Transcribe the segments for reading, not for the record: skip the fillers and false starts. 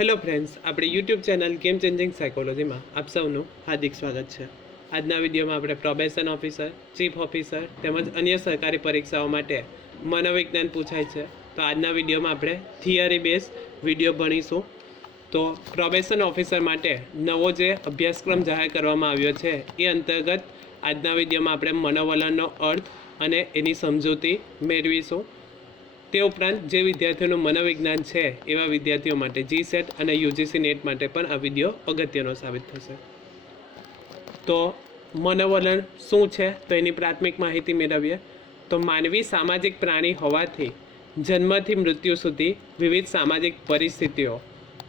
Hello friends, આપણે YouTube channel game changing સાયકોલોજીમાં આપ સૌનું હાર્દિક સ્વાગત છે। આજના વિડીયોમાં આપણે પ્રોબેશન ઓફિસર, ચીફ ઓફિસર તેમજ અન્ય સરકારી પરીક્ષાઓ માટે મનોવિજ્ઞાન પૂછાય છે। તો આજના વિડીયોમાં આપણે થિયરી બેઝ વિડીયો ભણીશું। તો પ્રોબેશન ઓફિસર માટે નવો જે અભ્યાસક્રમ જાહેર કરવામાં આવ્યો છે એ અંતર્ગત આજના વિડીયોમાં આપણે મનોવલણનો અર્થ અને એની સમજૂતી મેળવીશું। તે ઉપરાંત જે વિદ્યાર્થીઓનું મનોવિજ્ઞાન છે એવા વિદ્યાર્થીઓ માટે GSET અને UGC નેટ માટે પણ આ વિડીયો અગત્યનો સાબિત થશે। તો મનોવલણ શું છે તો એની પ્રાથમિક માહિતી મેળવીએ। તો માનવી સામાજિક પ્રાણી હોવાથી જન્મથી મૃત્યુ સુધી વિવિધ સામાજિક પરિસ્થિતિઓ,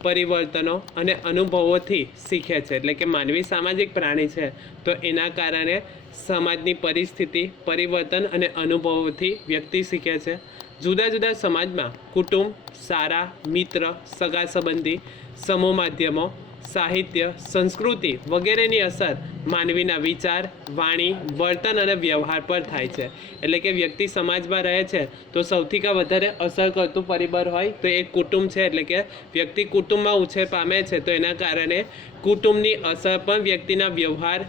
પરિવર્તનો અને અનુભવોથી શીખે છે। એટલે કે માનવી સામાજિક પ્રાણી છે તો એના કારણે સમાજની પરિસ્થિતિ, પરિવર્તન અને અનુભવોથી વ્યક્તિ શીખે છે। જુદા જુદા સમાજમાં કુટુંબ, શાળા, મિત્ર, સગા સંબંધી, સમૂહ માધ્યમો, સાહિત્ય, સંસ્કૃતિ વગેરેની અસર માનવીના વિચાર, વાણી, વર્તન અને વ્યવહાર પર થાય છે। એટલે કે વ્યક્તિ સમાજમાં રહે છે તો સૌથી વધારે અસર કરતું પરિબળ હોય તો એ કુટુંબ છે। એટલે કે વ્યક્તિ કુટુંબમાં ઉછેર પામે છે તો એના કારણે કુટુંબની અસર પણ વ્યક્તિના વ્યવહાર,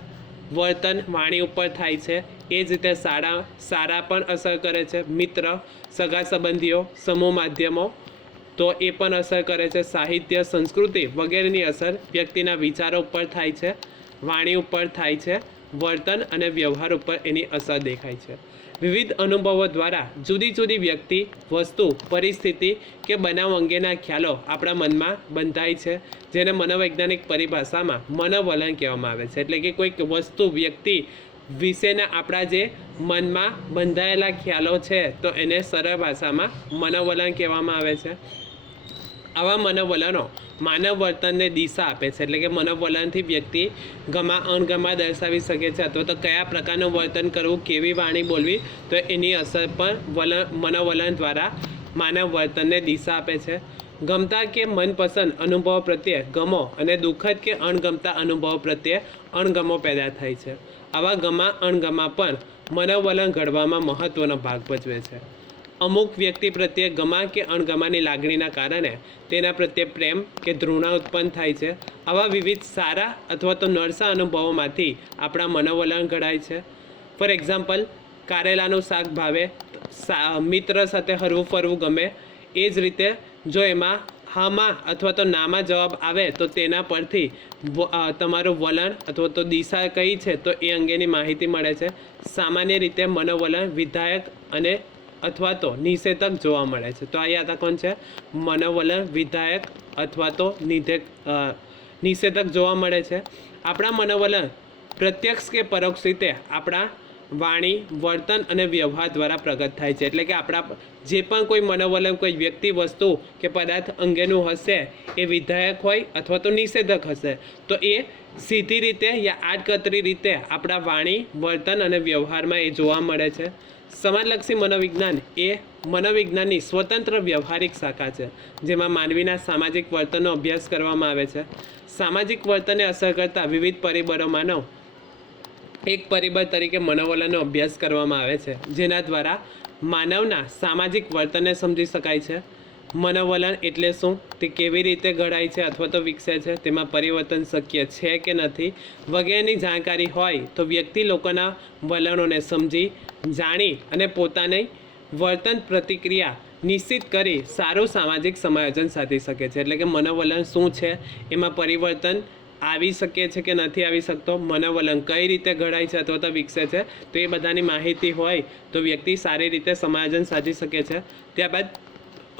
વર્તન, વાણી ઉપર થાય છે। એ જ રીતે શાળા પણ અસર કરે છે, મિત્ર, સગા સંબંધીઓ, સમૂહ માધ્યમો તો એ પણ અસર કરે છે। સાહિત્ય, સંસ્કૃતિ વગેરેની અસર વ્યક્તિના વિચારો ઉપર થાય છે, વાણી ઉપર થાય છે, વર્તન અને વ્યવહાર ઉપર એની અસર દેખાય છે। વિવિધ અનુભવો દ્વારા જુદી જુદી વ્યક્તિ, વસ્તુ, પરિસ્થિતિ કે બનાવ અંગેના ખ્યાલો આપણા મનમાં બંધાય છે, જેને મનોવૈજ્ઞાનિક પરિભાષામાં મનોવલણ કહેવામાં આવે છે। એટલે કે કોઈક વસ્તુ, વ્યક્તિ વિશેના આપણા જે મનમાં બંધાયેલા ખ્યાલો છે તો એને સરળ ભાષામાં મનોવલણ કહેવામાં આવે છે। આવા મનોવલણો માનવ વર્તનને દિશા આપે છે। એટલે કે મનોવલણથી વ્યક્તિ ગમા અણગમા દર્શાવી શકે છે અથવા તો કયા પ્રકારનું વર્તન કરવું, કેવી વાણી બોલવી તો એની અસર પણ મનોવલણ દ્વારા માનવ વર્તનને દિશા આપે છે। ગમતા કે મનપસંદ અનુભવો પ્રત્યે ગમો અને દુઃખદ કે અણગમતા અનુભવો પ્રત્યે અણગમો પેદા થાય છે। આવા ગમા અણગમા પણ મનોવલણ ઘડવામાં મહત્વનો ભાગ ભજવે છે। અમુક વ્યક્તિ પ્રત્યે ગમા કે અણગમાની લાગણીના કારણે તેના પ્રત્યે પ્રેમ કે ઘૃણા ઉત્પન્ન થાય છે। આવા વિવિધ સારા અથવા તો નરસા અનુભવોમાંથી આપણા મનોવલણ ઘડાય છે। ફોર એક્ઝામ્પલ, કારેલાનું શાક ભાવે, મિત્ર સાથે હરવું ફરવું ગમે। એ જ રીતે જો એમાં હામાં અથવા તો નામાં જવાબ આવે તો તેના પરથી તમારું વલણ અથવા તો દિશા કઈ છે તો એ અંગેની માહિતી મળે છે। સામાન્ય રીતે મનોવલણ વિધાયક અને અથવા તો નિષેધક જોવા મળે છે। તો આ યાદ કોણ છે? મનોવલણ વિધાયક અથવા તો નિષેધક જોવા મળે છે। આપણા મનોવલણ પ્રત્યક્ષ કે પરોક્ષ રીતે આપણા વાણી, વર્તન અને વ્યવહાર દ્વારા પ્રગટ થાય છે। એટલે કે આપણા જે પણ કોઈ મનોવલણ કોઈ વ્યક્તિ, વસ્તુ કે પદાર્થ અંગેનું હશે એ વિધાયક હોય અથવા તો નિષેધક હશે તો એ સીધી રીતે યા આડકતરી રીતે આપણા વાણી, વર્તન અને વ્યવહારમાં એ જોવા મળે છે। સમાજલક્ષી મનોવિજ્ઞાન એ મનોવિજ્ઞાનની સ્વતંત્ર વ્યવહારિક શાખા છે જેમાં માનવીના સામાજિક વર્તનનો અભ્યાસ કરવામાં આવે છે। સામાજિક વર્તનને અસર કરતા વિવિધ પરિબળોમાંનો એક પરિબળ તરીકે મનોવલણનો અભ્યાસ કરવામાં આવે છે, જેના દ્વારા માનવના સામાજિક વર્તનને સમજી શકાય છે। મનોવલણ એટલે શું, તે કેવી રીતે ઘડાય છે અથવા તો વિકસે છે, તેમાં પરિવર્તન શક્ય છે કે નથી વગેરેની જાણકારી હોય તો વ્યક્તિ લોકોના વલણોને સમજી, જાણી અને પોતાની વર્તન પ્રતિક્રિયા નિશ્ચિત કરી સારું સામાજિક સમાયોજન સાધી શકે છે। એટલે કે મનોવલણ શું છે, એમાં પરિવર્તન આવી શકે છે કે નથી આવી શકતો, મનોવલણ કઈ રીતે ઘડાય છે અથવા તો વિકસે છે તો એ બધાની માહિતી હોય તો વ્યક્તિ સારી રીતે સમાયોજન સાધી શકે છે। ત્યારબાદ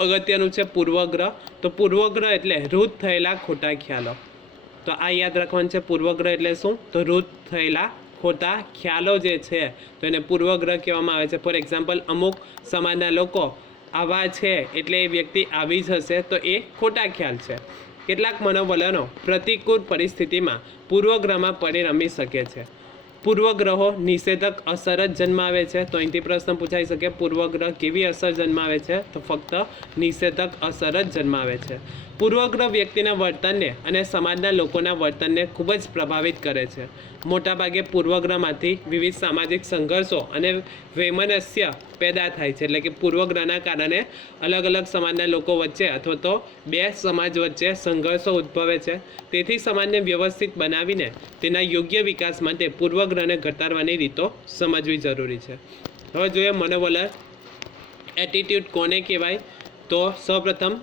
અગત્યનું છે પૂર્વગ્રહ। તો પૂર્વગ્રહ એટલે રૂઢ થયેલા ખોટા ખ્યાલો। તો આ યાદ રાખવાનું છે। પૂર્વગ્રહ એટલે શું? તો રૂઢ થયેલા ખોટા ખ્યાલો જે છે તો એને પૂર્વગ્રહ કહેવામાં આવે છે। ફોર એક્ઝામ્પલ, અમુક સમાજના લોકો આવા છે એટલે એ વ્યક્તિ આવી જ હશે તો એ ખોટા ખ્યાલ છે। કેટલાક મનોવલણો પ્રતિકૂળ પરિસ્થિતિમાં પૂર્વગ્રહમાં પરિણમી શકે છે। પૂર્વગ્રહો નિષેધક અસર જ જન્માવે છે. તો અહીંથી પ્રશ્ન પૂછાઈ શકે, પૂર્વગ્રહ કેવી અસર જન્માવે છે? તો ફક્ત નિષેધક અસર જ જન્માવે છે. પૂર્વગ્રહ વ્યક્તિના વર્તનને અને સમાજના લોકોના વર્તનને ખૂબ જ પ્રભાવિત કરે છે. મોટાભાગે પૂર્વગ્રહમાંથી વિવિધ સામાજિક સંઘર્ષો અને વૈમનસ્ય પેદા થાય છે. એટલે કે પૂર્વગ્રહના કારણે અલગ અલગ સમાજના લોકો વચ્ચે અથવા તો બે સમાજ વચ્ચે સંઘર્ષો ઉદ્ભવે છે. તેથી સમાજને વ્યવસ્થિત બનાવીને તેના યોગ્ય વિકાસ માટે પૂર્વગ્રહને ઘટાડવાની રીતો સમજવી જરૂરી છે. હવે જોઈએ મનોવલણ એટીટ્યુડ કોને કહેવાય? તો સૌપ્રથમ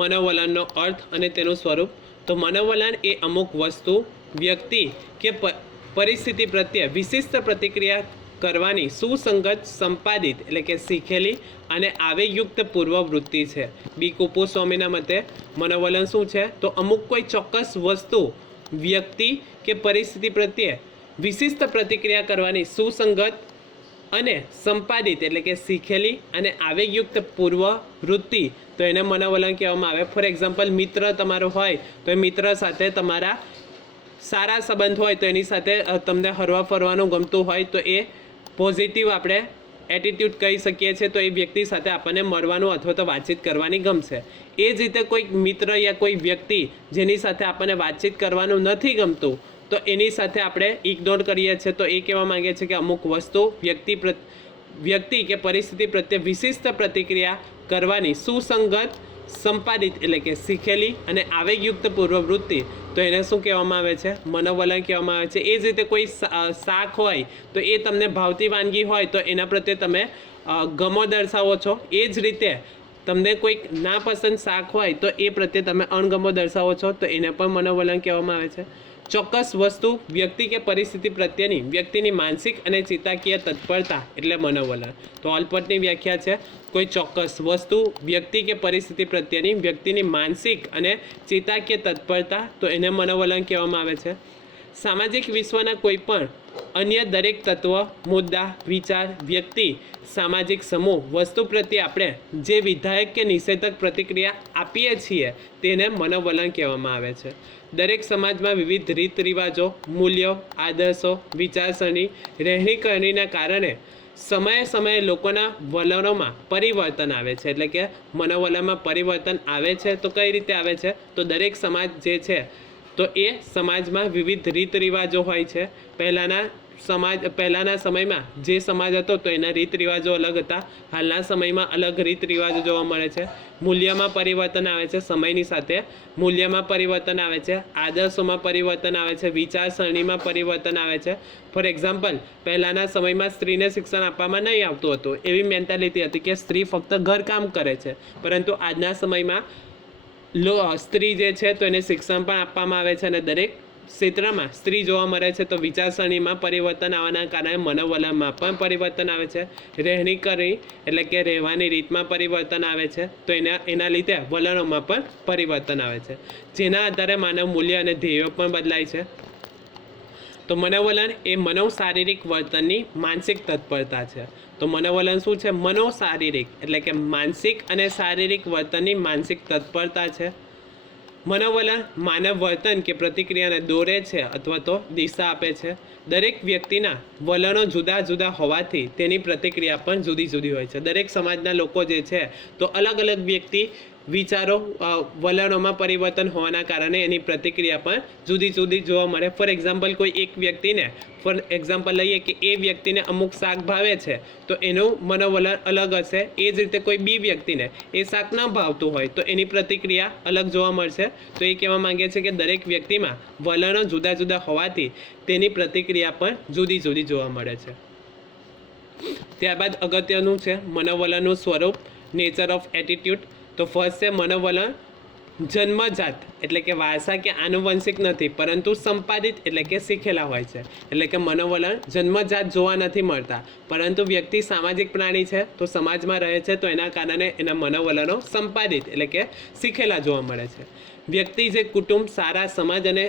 મનોવલણનો અર્થ અને તેનું સ્વરૂપ. તો મનોવલણ એ અમુક વસ્તુ, વ્યક્તિ કે પરિસ્થિતિ પ્રત્યે વિશિષ્ટ પ્રતિક્રિયા કરવાની સુસંગત, સંપાદિત એટલે કે શીખેલી અને આવેગયુક્ત પૂર્વવૃત્તિ છે. બી કુપુસ્વામીના મતે મનોવલણ શું છે? તો અમુક કોઈ ચોક્કસ વસ્તુ, વ્યક્તિ કે પરિસ્થિતિ પ્રત્યે વિશિષ્ટ પ્રતિક્રિયા કરવાની સુસંગત અને સંપાદિત એટલે કે શીખેલી અને આવેગયુક્ત પૂર્વવૃત્તિ, તો એને મનોવલણ કહેવામાં આવે. ફોર એક્ઝામ્પલ, મિત્ર તમારો હોય તો એ મિત્ર સાથે તમારા સારા સંબંધ હોય તો એની સાથે તમને હરવા ફરવાનું ગમતું હોય તો એ પોઝિટિવ આપણે એટીટ્યૂડ કહી શકીએ છીએ. તો એ વ્યક્તિ સાથે આપણને મળવાનું અથવા તો વાતચીત કરવાની ગમશે. એ જ રીતે કોઈ મિત્ર યા કોઈ વ્યક્તિ જેની સાથે આપણને વાતચીત કરવાનું નથી ગમતું તો એની સાથે આપણે ઇગ્નોર કરીએ છીએ. તો એ કહેવા માંગે છે કે અમુક વસ્તુ, વ્યક્તિ કે પરિસ્થિતિ પ્રત્યે વિશિષ્ટ પ્રતિક્રિયા કરવાની સુસંગત, સંપાદિત એટલે કે શીખેલી અને આવેગયુક્ત પૂર્વવૃત્તિ, તો એને શું કહેવામાં આવે છે? મનોવલણ કહેવામાં આવે છે. એ જ રીતે કોઈ શાક હોય તો એ તમને ભાવતી વાનગી હોય તો એના પ્રત્યે તમે ગમો દર્શાવો છો. એ જ રીતે તમને કોઈક નાપસંદ શાક હોય તો એ પ્રત્યે તમે અણગમો દર્શાવો છો, તો એને પણ મનોવલણ કહેવામાં આવે છે. ચોક્કસ વસ્તુ, વ્યક્તિ કે પરિસ્થિતિ પ્રત્યેની વ્યક્તિની માનસિક અને ચેતાકીય તત્પરતા એટલે મનોવલણ. તો ઓલપોર્ટની વ્યાખ્યા છે, કોઈ ચોક્કસ વસ્તુ, વ્યક્તિ કે પરિસ્થિતિ પ્રત્યેની વ્યક્તિની માનસિક અને ચેતાકીય તત્પરતા, તો એને મનોવલણ કહેવામાં આવે છે. સામાજિક વિશ્વના કોઈ પણ અન્ય દરેક તત્વ, મુદ્દા, વિચાર, વ્યક્તિ, સામાજિક સમૂહ, વસ્તુ પ્રત્યે આપણે જે વિધાયક કે નિષેધક પ્રતિક્રિયા આપીએ છીએ તેને મનોવલણ કહેવામાં આવે છે. દરેક સમાજમાં વિવિધ રીત રિવાજો, મૂલ્યો, આદર્શો, વિચારસરણી, રહેણીકરણીના કારણે સમયે સમયે લોકોના વલણોમાં પરિવર્તન આવે છે. એટલે કે મનોવલણમાં પરિવર્તન આવે છે. તો કઈ રીતે આવે છે? તો દરેક સમાજ જે છે તો એ સમાજમાં વિવિધ રીત રિવાજો હોય છે. પહેલાંના સમયમાં જે સમાજ હતો તો એના રીત રિવાજો અલગ હતા. હાલના સમયમાં અલગ રીત રિવાજો જોવા મળે છે. મૂલ્યમાં પરિવર્તન આવે છે. સમયની સાથે મૂલ્યમાં પરિવર્તન આવે છે, આદર્શોમાં પરિવર્તન આવે છે, વિચારસરણીમાં પરિવર્તન આવે છે. ફોર એક્ઝામ્પલ, પહેલાંના સમયમાં સ્ત્રીને શિક્ષણ આપવામાં નહીં આવતું હતું. એવી મેન્ટાલિટી હતી કે સ્ત્રી ફક્ત ઘરકામ કરે છે. પરંતુ આજના સમયમાં સ્ત્રી જે છે તો એને શિક્ષણ પણ આપવામાં આવે છે અને દરેક ક્ષેત્રમાં સ્ત્રી જોવા મળે છે. તો વિચારસરણીમાં પરિવર્તન આવવાના કારણે મનોવલણમાં પણ પરિવર્તન આવે છે. રહેણીકરણી એટલે કે રહેવાની રીતમાં પરિવર્તન આવે છે. તો એના લીધે વલણોમાં પણ પરિવર્તન આવે છે, જેના આધારે માનવ મૂલ્ય અને ધ્યેયો પણ બદલાય છે. તો મનોવલણ એ મનોશારીરિક વર્તનની માનસિક તત્પરતા છે. તો મનોવલણ શું છે? મનોશારીરિક એટલે કે માનસિક અને શારીરિક વર્તનની માનસિક તત્પરતા છે. મનોવલણ માનવ વર્તન કે પ્રતિક્રિયાને દોરે છે અથવા તો દિશા આપે છે. દરેક વ્યક્તિના વલણો જુદા જુદા હોવાથી તેની પ્રતિક્રિયા પણ જુદી જુદી હોય છે. દરેક સમાજના લોકો જે છે તો અલગ અલગ વ્યક્તિ, વિચારો, વલણોમાં પરિવર્તન હોવાના કારણે એની પ્રતિક્રિયા પણ જુદી જુદી જોવા મળે. ફોર એક્ઝામ્પલ, કોઈ એક વ્યક્તિને લઈએ કે એ વ્યક્તિને અમુક શાક ભાવે છે તો એનું મનોવલણ અલગ હશે. એ જ રીતે કોઈ બી વ્યક્તિને એ શાક ન ભાવતું હોય તો એની પ્રતિક્રિયા અલગ જોવા મળશે. તો એ કહેવા માંગે છે કે દરેક વ્યક્તિમાં વલણો જુદા જુદા હોવાથી તેની પ્રતિક્રિયા પણ જુદી જુદી જોવા મળે છે. ત્યારબાદ અગત્યનું છે મનોવલણનું સ્વરૂપ, નેચર ઓફ એટીટ્યુડ. તો ફર્સ્ટ છે મનોવલણ જન્મજાત એટલે કે વારસા કે આનુવંશિક નથી, પરંતુ સંપાદિત એટલે કે શીખેલા હોય છે. એટલે કે મનોવલણ જન્મજાત જોવા નથી મળતા, પરંતુ વ્યક્તિ સામાજિક પ્રાણી છે તો સમાજમાં રહે છે તો એના કારણે એના મનોવલણો સંપાદિત એટલે કે શીખેલા જોવા મળે છે. વ્યક્તિ જે કુટુંબ, સારા સમાજ અને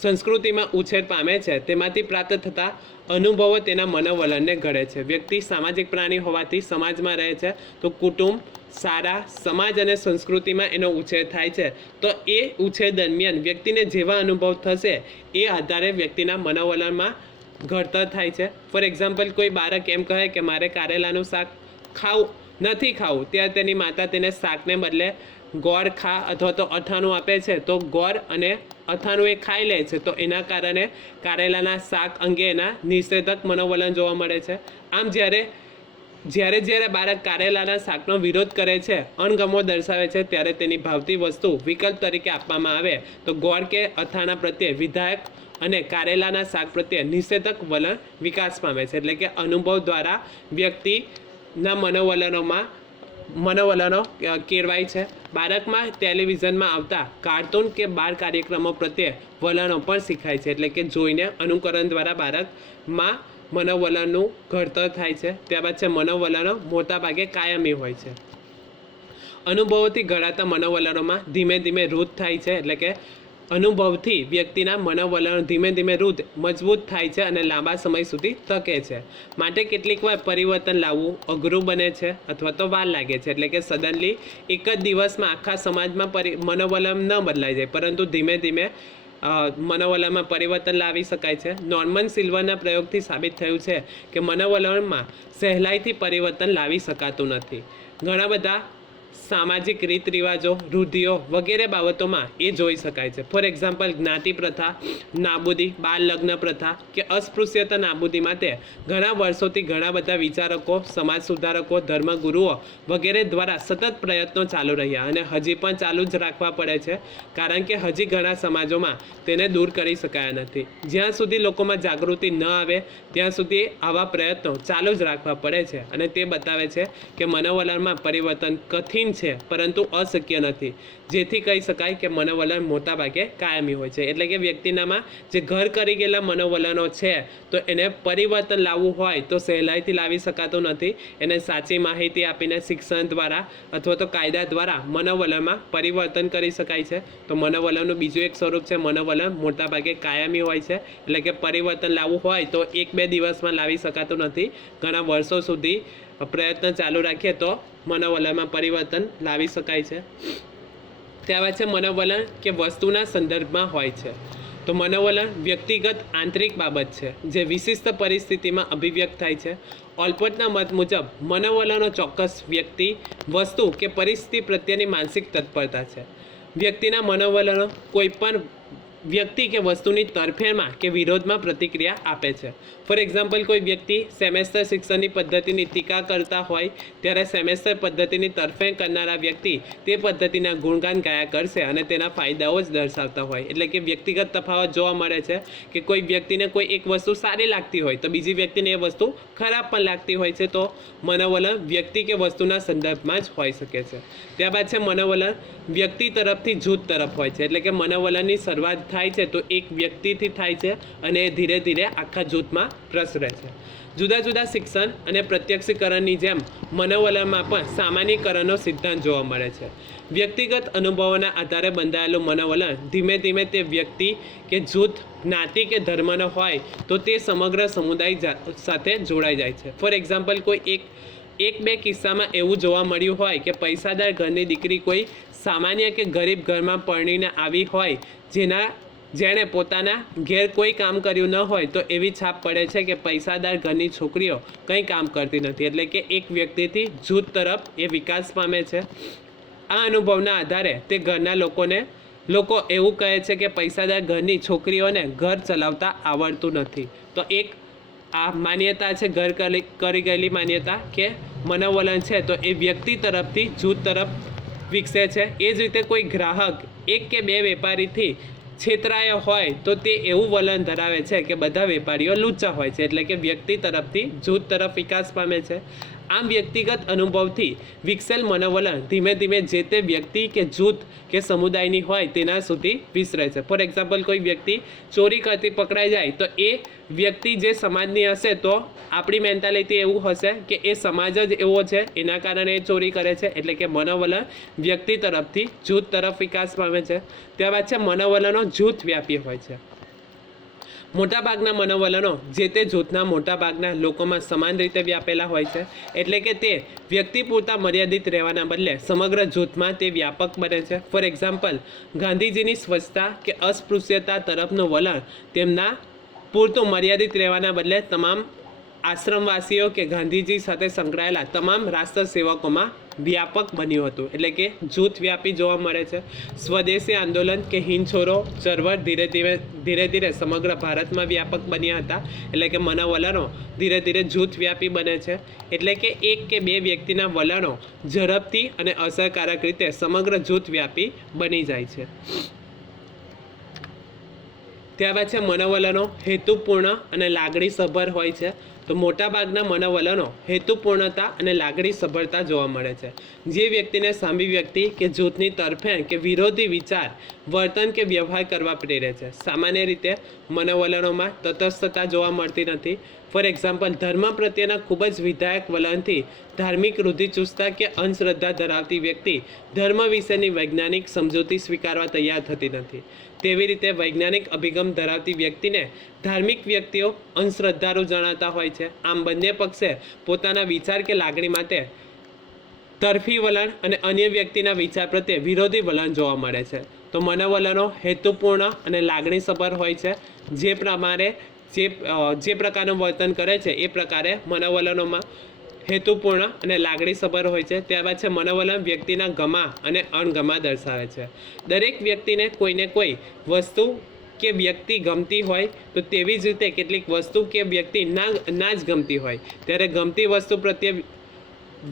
સંસ્કૃતિમાં ઉછેર પામે છે તેમાંથી પ્રાપ્ત થતા અનુભવો તેના મનોવલણને ઘડે છે. વ્યક્તિ સામાજિક પ્રાણી હોવાથી સમાજમાં રહે છે તો કુટુંબ, સારા સમાજ અને સંસ્કૃતિમાં એનો ઉછેર થાય છે. તો એ ઉછેર દરમિયાન વ્યક્તિને જેવા અનુભવ થશે એ આધારે વ્યક્તિના મનોવલણમાં ઘડતર થાય છે. ફોર એક્ઝામ્પલ, કોઈ બાળક એમ કહે કે મારે કારેલાનું શાક નથી ખાવું, ત્યારે તેની માતા તેને શાકને બદલે ગોળ ખા અથવા તો અથાણું આપે છે, તો ગોળ અને અથાણું એ ખાઈ લે છે, તો એના કારણે કારેલાના શાક અંગે એના નિષેધક મનોવલણ જોવા મળે છે. આમ જ્યારે બાળક કારેલાના શાકનો વિરોધ કરે છે, અણગમો દર્શાવે છે, ત્યારે તેની ભાવતી વસ્તુ વિકલ્પ તરીકે આપવામાં આવે તો ગોળ કે અથાણા પ્રત્યે વિધાયક અને કારેલાના શાક પ્રત્યે નિષેધક વલણ વિકાસ પામે છે. એટલે કે અનુભવ દ્વારા વ્યક્તિના મનોવલણો કેળવાય છે. બાળકમાં ટેલિવિઝનમાં આવતા કાર્ટૂન કે બાળ કાર્યક્રમો પ્રત્યે વલણો પણ શીખાય છે. એટલે કે જોઈને અનુકરણ દ્વારા બાળકમાં મનોવલણનું ઘડતર થાય છે. ત્યારબાદ છે મનોવલણો મોટાભાગે કાયમી હોય છે. અનુભવોથી ઘડાતા મનોવલણોમાં ધીમે ધીમે રૂઢ થાય છે. એટલે કે અનુભવથી વ્યક્તિના મનોવલણો ધીમે ધીમે રૂઢ મજબૂત થાય છે અને લાંબા સમય સુધી ટકે છે. માટે કેટલીક વાર પરિવર્તન લાવવું અઘરું બને છે અથવા તો વાર લાગે છે. એટલે કે સડનલી એક જ દિવસમાં આખા સમાજમાં મનોવલણ ન બદલાઈ જાય, પરંતુ ધીમે ધીમે મનોવલણમાં પરિવર્તન લાવી શકાય છે. નોર્મન સિલ્વરના પ્રયોગથી સાબિત થયું છે કે મનોવલણમાં સહેલાઈથી પરિવર્તન લાવી શકાતું નથી. ઘણા બધા સામાજિક રીત રિવાજો, રૂઢિઓ વગેરે બાબતોમાં એ જોઈ શકાય છે. ફોર એક્ઝામ્પલ, જ્ઞાતિ પ્રથા નાબૂદી, બાળ લગ્ન પ્રથા કે અસ્પૃશ્યતા નાબૂદી માટે ઘણા વર્ષોથી ઘણા બધા વિચારકો, સમાજ સુધારકો, ધર્મગુરુઓ વગેરે દ્વારા સતત પ્રયત્નો ચાલુ રહ્યા અને હજી પણ ચાલુ જ રાખવા પડે છે, કારણ કે હજી ઘણા સમાજોમાં તેને દૂર કરી શકાયા નથી. જ્યાં સુધી લોકોમાં જાગૃતિ ન આવે ત્યાં સુધી આવા પ્રયત્નો ચાલુ જ રાખવા પડે છે અને તે બતાવે છે કે મનોવલણમાં પરિવર્તન કઠિન છે પરંતુ અશક્ય નથી. જેથી કહી શકાય કે મનોવલણ મોટાભાગે કાયમી હોય છે. એટલે કે વ્યક્તિનામાં જે ઘર કરી ગયેલા મનોવલણો છે તો એને પરિવર્તન લાવવું હોય તો સહેલાઈથી લાવી શકાતું નથી. એને સાચી માહિતી આપીને શિક્ષણ દ્વારા અથવા તો કાયદા દ્વારા મનોવલણમાં પરિવર્તન કરી શકાય છે. તો મનોવલણનું બીજું એક સ્વરૂપ છે મનોવલણ મોટાભાગે કાયમી હોય છે. એટલે કે પરિવર્તન લાવવું હોય તો 1-2 દિવસમાં લાવી શકાતું નથી. ઘણા વર્ષો સુધી પ્રયત્ન ચાલુ રાખીએ તો મનોવલણમાં પરિવર્તન લાવી શકાય છે. ત્યારબાદ છે મનોવલણ કે વસ્તુના સંદર્ભમાં હોય છે. તો મનોવલણ વ્યક્તિગત આંતરિક બાબત છે જે વિશિષ્ટ પરિસ્થિતિમાં અભિવ્યક્ત થાય છે. ઓલ્પોર્ટના મત મુજબ મનોવલણો ચોક્કસ વ્યક્તિ, વસ્તુ કે પરિસ્થિતિ પ્રત્યેની માનસિક તત્પરતા છે. વ્યક્તિના મનોવલણો કોઈપણ વ્યક્તિ કે વસ્તુની તરફેણમાં કે વિરોધમાં પ્રતિક્રિયા આપે છે. ફોર એક્ઝામ્પલ, કોઈ વ્યક્તિ સેમેસ્ટર શિક્ષણની પદ્ધતિની ટીકા કરતા હોય ત્યારે સેમેસ્ટર પદ્ધતિની તરફેણ કરનારા વ્યક્તિ તે પદ્ધતિના ગુણગાન ગાયા કરશે અને તેના ફાયદાઓ જ દર્શાવતા હોય. એટલે કે વ્યક્તિગત તફાવત જોવા મળે છે કે કોઈ વ્યક્તિને કોઈ એક વસ્તુ સારી લાગતી હોય તો બીજી વ્યક્તિને એ વસ્તુ ખરાબ પણ લાગતી હોય છે. તો મનોવલણ વ્યક્તિ કે વસ્તુના સંદર્ભમાં જ હોઈ શકે છે. ત્યારબાદ છે મનોવલણ વ્યક્તિ તરફથી જૂથ તરફ હોય છે. એટલે કે મનોવલણની શરૂઆત થાય છે તો એક વ્યક્તિથી થાય છે અને ધીરે ધીરે આખા જૂથમાં પ્રસરે છે. જુદા જુદા શિક્ષણ અને પ્રત્યક્ષીકરણની જેમ મનોવલણમાં પણ સામાન્યીકરણનો સિદ્ધાંત જોવા મળે છે. વ્યક્તિગત અનુભવોના આધારે બંધાયેલું મનોવલણ ધીમે ધીમે તે વ્યક્તિ કે જૂથ, જ્ઞાતિ કે ધર્મનો હોય તો તે સમગ્ર સમુદાય સાથે જોડાઈ જાય છે. ફોર એક્ઝામ્પલ, કોઈ એક બે કિસ્સામાં એવું જોવા મળ્યું હોય કે પૈસાદાર ઘરની દીકરી કોઈ સામાન્ય કે ગરીબ ઘરમાં પરણીને આવી હોય જેણે પોતાના ઘેર કોઈ કામ કર્યું ન હોય તો એવી છાપ પડે છે કે પૈસાદાર ઘરની છોકરીઓ કંઈ કામ કરતી નથી. એટલે કે એક વ્યક્તિથી જૂથ તરફ એ વિકાસ પામે છે. આ અનુભવના આધારે તે ઘરના લોકો એવું કહે છે કે પૈસાદાર ઘરની છોકરીઓને ઘર ચલાવતા આવડતું નથી. તો એક આ માન્યતા છે, ઘર કરી ગયેલી માન્યતા કે મનોવલણ છે તો એ વ્યક્તિ તરફથી જૂથ તરફ વિકસે છે. એ જ રીતે કોઈ ગ્રાહક 1 કે 2 વેપારીથી છેતરાયો હોય તો તે એવું વલણ ધરાવે છે કે બધા વેપારીઓ લુચ્ચા હોય છે. એટલે કે વ્યક્તિ તરફથી જૂથ તરફ વિકાસ પામે છે. આમ વ્યક્તિગત અનુભવથી વિકસેલ મનોવલણ ધીમે ધીમે જે તે વ્યક્તિ કે જૂથ કે સમુદાયની હોય તેના સુધી વિસ્તરે છે. ફોર એક્ઝામ્પલ, કોઈ વ્યક્તિ ચોરી કરતી પકડાઈ જાય તો એ વ્યક્તિ જે સમાજની હશે તો આપણી મેન્ટાલિટી એવું હશે કે એ સમાજ જ એવો છે એના કારણે એ ચોરી કરે છે. એટલે કે મનોવલણ વ્યક્તિ તરફથી જૂથ તરફ વિકાસ પામે છે. ત્યારબાદ છે મનોવલણો જૂથ વ્યાપી હોય છે. મોટાભાગના મનોવલણો જે તે જૂથના મોટાભાગના લોકોમાં સમાન રીતે વ્યાપેલા હોય છે. એટલે કે તે વ્યક્તિ પૂરતા મર્યાદિત રહેવાના બદલે સમગ્ર જૂથમાં તે વ્યાપક બને છે. ફોર એક્ઝામ્પલ, ગાંધીજીની સ્વચ્છતા કે અસ્પૃશ્યતા તરફનું વલણ તેમના પૂરતું મર્યાદિત રહેવાના બદલે તમામ આશ્રમવાસીઓ કે ગાંધીજી સાથે સંકળાયેલા તમામ રાષ્ટ્ર સેવકોમાં વ્યાપક બન્યું હતું, એટલે કે જૂથ વ્યાપી જોવા મળે છે. સ્વદેશી આંદોલન કે હિંદ છોડો ચળવળ ધીરે ધીરે સમગ્ર ભારતમાં વ્યાપક બન્યા હતા, એટલે કે મનોવલણો ધીરે ધીરે જૂથ વ્યાપી બને છે, એટલે કે એક કે બે વ્યક્તિના વલણો ઝડપથી અને અસરકારક રીતે સમગ્ર જૂથ વ્યાપી બની જાય છે. ત્યારબાદ છે મનોવલણો હેતુપૂર્ણ અને લાગણીસભર હોય છે. તો મોટાભાગના મનોવલણો હેતુપૂર્ણતા અને લાગણી સભરતા જોવા મળે છે, જે વ્યક્તિને સામી વ્યક્તિ કે જૂથની તરફેણ કે વિરોધી વિચાર, વર્તન કે વ્યવહાર કરવા પ્રેરે છે. સામાન્ય રીતે મનોવલણોમાં તટસ્થતા જોવા મળતી નથી. ફોર એક્ઝામ્પલ, ધર્મ પ્રત્યેના ખૂબ જ વિધાયક વલણથી ધાર્મિક રૂઢિચુસ્તતા કે અંધશ્રદ્ધા ધરાવતી વ્યક્તિ ધર્મ વિશેની વૈજ્ઞાનિક સમજૂતી સ્વીકારવા તૈયાર થતી નથી. તેવી રીતે વૈજ્ઞાનિક અભિગમ ધરાવતી વ્યક્તિને ધાર્મિક વ્યક્તિઓ અંધશ્રદ્ધાળુ જણાતા હોય છે. આમ બંને પક્ષે પોતાના વિચાર કે લાગણી માટે તરફી વલણ અને અન્ય વ્યક્તિના વિચાર પ્રત્યે વિરોધી વલણ જોવા મળે છે. તો મનોવલણો હેતુપૂર્ણ અને લાગણીસભર હોય છે. જે પ્રકારનું વર્તન કરે છે એ પ્રકારે મનોવલણોમાં હેતુપૂર્ણ અને લાગણીસભર હોય છે. ત્યારબાદ છે મનોવલણ વ્યક્તિના ગમા અને અણગમા દર્શાવે છે. દરેક વ્યક્તિને કોઈને કોઈ વસ્તુ કે વ્યક્તિ ગમતી હોય તો તેવી જ રીતે કેટલીક વસ્તુ કે વ્યક્તિ ના જ ગમતી હોય, ત્યારે ગમતી વસ્તુ પ્રત્યે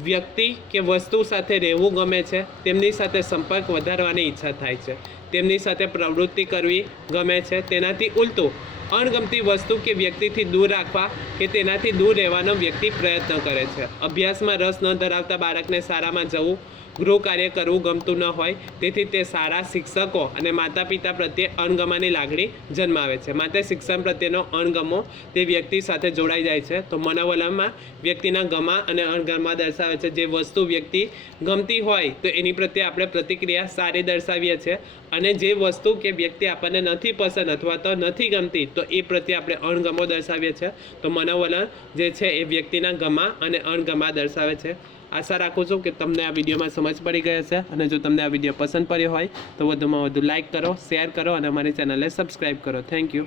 વ્યક્તિ કે વસ્તુ સાથે રહેવું ગમે છે, તેમની સાથે સંપર્ક વધારવાની ઈચ્છા થાય છે, તેમની સાથે પ્રવૃત્તિ કરવી ગમે છે. તેનાથી ઉલટું અણગમતી વસ્તુ કે વ્યક્તિથી દૂર રાખવા કે તેનાથી દૂર રહેવાનો વ્યક્તિ પ્રયત્ન કરે છે. અભ્યાસમાં રસ ન ધરાવતા બાળકને શાળામાં જવું, ગૃહ કાર્ય કરવું ગમતું ન હોય, તેથી તે શાળા, શિક્ષકો અને માતા પિતા પ્રત્યે અણગમાની લાગણી જન્માવે છે. માટે શિક્ષણ પ્રત્યેનો અણગમો તે વ્યક્તિ સાથે જોડાઈ જાય છે. તો મનોવલણમાં વ્યક્તિના ગમા અને અણગમા દર્શાવે છે. જે વસ્તુ વ્યક્તિ ગમતી હોય તો એની પ્રત્યે આપણે પ્રતિક્રિયા સારી દર્શાવીએ છીએ, અને જે વસ્તુ કે વ્યક્તિ આપણને નથી પસંદ અથવા તો નથી ગમતી તો એ પ્રત્યે આપણે અણગમો દર્શાવીએ છીએ. તો મનોવલણ જે છે એ વ્યક્તિના ગમા અને અણગમા દર્શાવે છે. આશા રાખું છું કે તમને આ વિડીયોમાં સમજ પડી ગઈ હશે, અને જો તમને આ વિડીયો પસંદ પડ્યો હોય તો વધુમાં વધુ લાઇક કરો, શેર કરો અને અમારી ચેનલને સબસ્ક્રાઈબ કરો. Thank you.